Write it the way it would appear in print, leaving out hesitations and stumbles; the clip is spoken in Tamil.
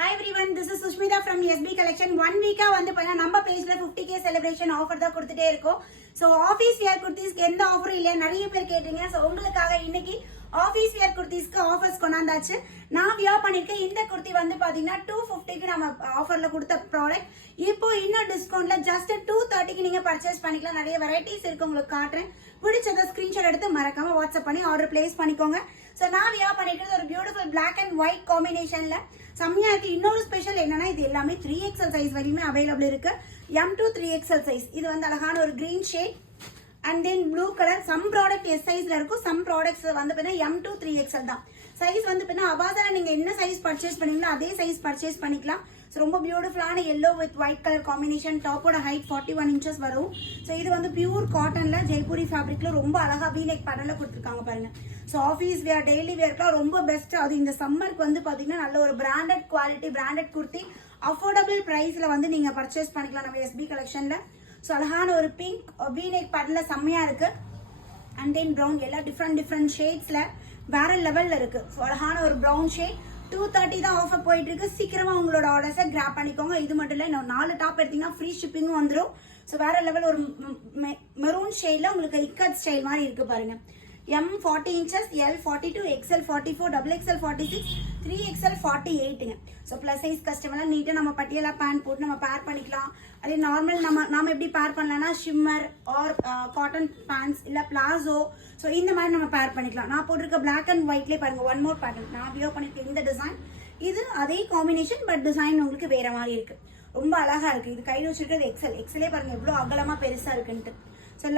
Hi everyone, this is Sushmita from SB Collection. 1 week வந்து பண்ணா நம்ம பேஜ்ல 50k celebration ஆஃபர் தான் கொடுத்துட்டே இருக்கோம். சோ ஆபீஸ் வியர் குர்தீஸ்க்கு எந்த ஆஃபரும் இல்ல, நிறைய பேர் கேட்டீங்க. சோ உங்களுக்காக இன்னைக்கு ஆபீஸ் வியர் குர்தீஸ்க்கு ஆஃபர்ஸ் கொண்டாந்தாச்சு. நான் வியர் பண்ணிருக்கேன். இந்த குர்த்தி வந்து பாத்தீங்கன்னா 250க்கு நம்ம ஆஃபர்ல கொடுத்த ப்ராடக்ட் இப்போ இன்னும் டிஸ்கவுண்ட்ல ஜஸ்ட் 230க்கு நீங்க பர்ச்சேஸ் பண்ணிக்கலாம். நிறைய வெரைட்டிஸ் இருக்கு, உங்களுக்கு காட்டுறேன். பிடிச்சத ஸ்கிரீன்ஷாட் எடுத்து மறக்காம வாட்ஸ்அப் பண்ணி ஆர்டர் பிளேஸ் பண்ணிக்கோங்க. சோ நான் வியர் பண்ணிருக்கிறது ஒரு பியூட்டிஃபுல் பிளாக் அண்ட் ஒயிட் காம்பினேஷன்ல செம்மையா இருக்கு. இன்னொரு ஸ்பெஷல் என்னன்னா இது எல்லாமே 3XL சைஸ் வரையுமே அவைலபிள் இருக்கு. M to 3XL size. இது வந்து அழகான ஒரு green shade and then blue colour. Some product S சைஸ்ல இருக்கும், சம் ப்ராடக்ட்ஸ் வந்து M to 3XL தான் சைஸ். வந்து அபாசால நீங்க என்ன சைஸ் பர்ச்சேஸ் பண்ணீங்களோ அதே சைஸ் பர்ச்சேஸ் பண்ணிக்கலாம். ஸோ ரொம்ப பியூட்டிஃபுல்லான yellow with white colour combination. டாப்போட ஹைட் 41 இன்ச்சஸ் வரும். ஸோ இது வந்து பியூர் காட்டன்ல ஜெய்ப்பூரி ஃபேப்ரிக்ல ரொம்ப அழகா வீநெக் பேட்டர்ல கொடுத்துருக்காங்க பாருங்க. ஸோ ஆஃபீஸ் வேர் டெய்லி வேர்க்குலாம் ரொம்ப பெஸ்ட். அது இந்த சம்மருக்கு வந்து பாத்தீங்கன்னா நல்ல ஒரு branded quality branded kurti affordable பிரைஸ்ல வந்து நீங்க பர்ச்சேஸ் பண்ணிக்கலாம் நம்ம எஸ்பி கலெக்ஷன்ல. ஸோ அழகான ஒரு பிங்க் வீநெக் பேட்டர்ல செம்மையா இருக்கு. அண்ட் தென் ப்ரௌன், எல்லாம் டிஃப்ரெண்ட் ஷேட்ஸ்ல வேற லெவல்ல இருக்கு. ஸோ அழகான ஒரு ப்ரௌன் ஷேட் 230 தான் ஆஃபர் போயிட்டு இருக்கு. சீக்கிரமா உங்களோட ஆர்டர்ஸை கிராப் பண்ணிக்கோங்க. இது மட்டும் இல்ல, இன்னும் 4 டாப் எடுத்தீங்கன்னா ஃப்ரீ ஷிப்பிங்கும் வந்துடும். ஸோ வேற லெவல் ஒரு மெரூன் ஷேட்ல உங்களுக்கு இக்கட் ஸ்டைல் மாதிரி இருக்கு பாருங்க. M 40 இன்ச்சஸ், L 42, XL 44, XXL 46, 3XL 48ங்க. ஸோ பிளஸ் சைஸ் கஸ்டமர்லாம் நீட்டா நம்ம பட்டியலா பேண்ட் போட்டு நம்ம பேர் பண்ணிக்கலாம். அதே நார்மல் நாம எப்படி பேர் பண்ணலாம்னா ஷிம்மர் ஆர் காட்டன் பேண்ட்ஸ் இல்ல பிளாசோ. ஸோ இந்த மாதிரி நம்ம பேர் பண்ணிக்கலாம். நான் போட்டிருக்க பிளாக் அண்ட் ஒயிட்லேயே பாருங்க, ஒன் மோர் பேட்டர்ன். நான் வியர் பண்ணிருக்க இந்த டிசைன் இது அதே காம்பினேஷன், பட் டிசைன் உங்களுக்கு வேற மாதிரி இருக்கு. ரொம்ப அழகா இருக்கு. இது கையில் வச்சிருக்கிறது XL. XLே பாருங்க எவ்வளவு அகலமா பெருசா இருக்குன்ட்டு. ஸோ